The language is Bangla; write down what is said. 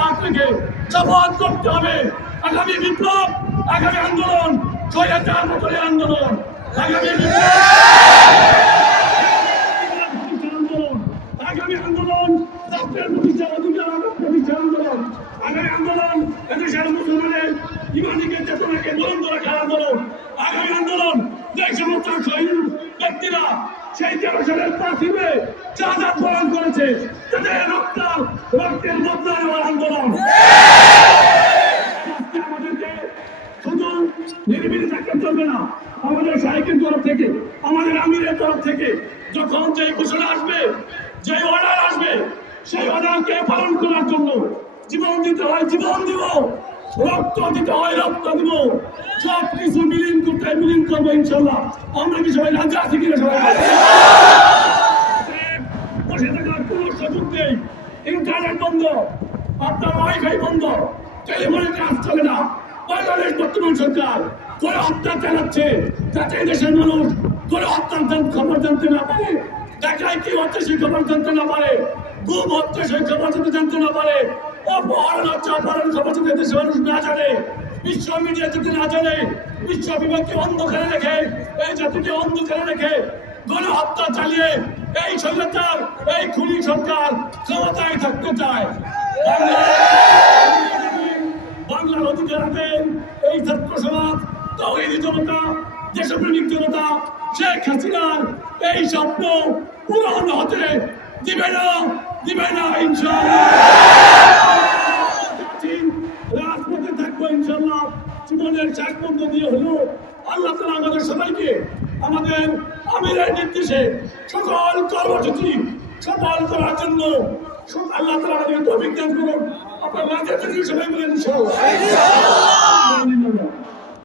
হাত রেখে করতে হবে। আগামী বিপ্লব, আগামী আন্দোলন স্বৈরাচার মতনের আন্দোলন। আগামী আন্দোলন আন্দোলন আন্দোলন, আগামী আন্দোলন, এদেশের মুসলমানের ইমানিকে চেতনাকে বলন্দ রাখার আন্দোলন। আন্দোলন যে সমস্ত সেই তেরো সালের পাঁচিমে চাঁদা বরণ করেছে। তাদের রক্ত আমাদেরকে শুধু নিরিবিলি থাকতে চলবে না, আমাদের সাইকেল তরফ থেকে, আমাদের আমিরের তরফ থেকে, যখন যে ঘোষণা আসবে যে অর্ডার আসবে, সেই অর্ডারকে পালন করার জন্য জীবন দিতে হয়, জীবন দিব, রক্ত দিতে হয়, রক্ত দিব। সব কিছু বিলীন করতে আমরা কি সবাই রাজা আছি কিনা সবাই? বসে থাকার কোনো সুযোগ নেই। ইন্টারনেট বন্ধ, আপনার ওয়াইফাই বন্ধ টেলিফোনের কাজ চলে না। বাংলাদেশ বর্তমান সরকার করে হত্যা চালাচ্ছে, যাতে দেশের মানুষ করে হত্যার খবর জানতে না পারে, দেখায় কি হচ্ছে সেই খবর জানতে না পারে গুম হচ্ছে সেই খবর যাতে জানতে না পারে, অপহরণ হচ্ছে অপহরণ খবর যাতে দেশের মানুষ না জানে, বিশ্ব মিডিয়া যাতে না জানে, বিশ্ব বিভাগকে অন্ধকারে রেখে, এই জাতিকে অন্ধকারে রেখে গণহত্যা চালিয়ে এই স্বৈরাচার এই খুনি সরকার ক্ষমতায় থাকতে চায়। বাংলার অধিকার হাতে এই ছাত্র সমাজ, তহিদি জনতা, দেশপ্রেমিক জনতা, শেখ হাসিনার এই স্বপ্ন পূরণ হতে দিবে না দিবে না রাজপথে থাকব ইনশাল্লাহ জীবনের পর্যন্ত দিয়ে হলো আল্লাহ তালা আমাদের সবাইকে, আমাদের আমিরের নির্দেশে সকল কর্মসূচি সফল করার জন্য আল্লাহ তালা আমাদের দান করুন। আপনার মাঝে থেকে সবাই ইনশাআল্লাহ।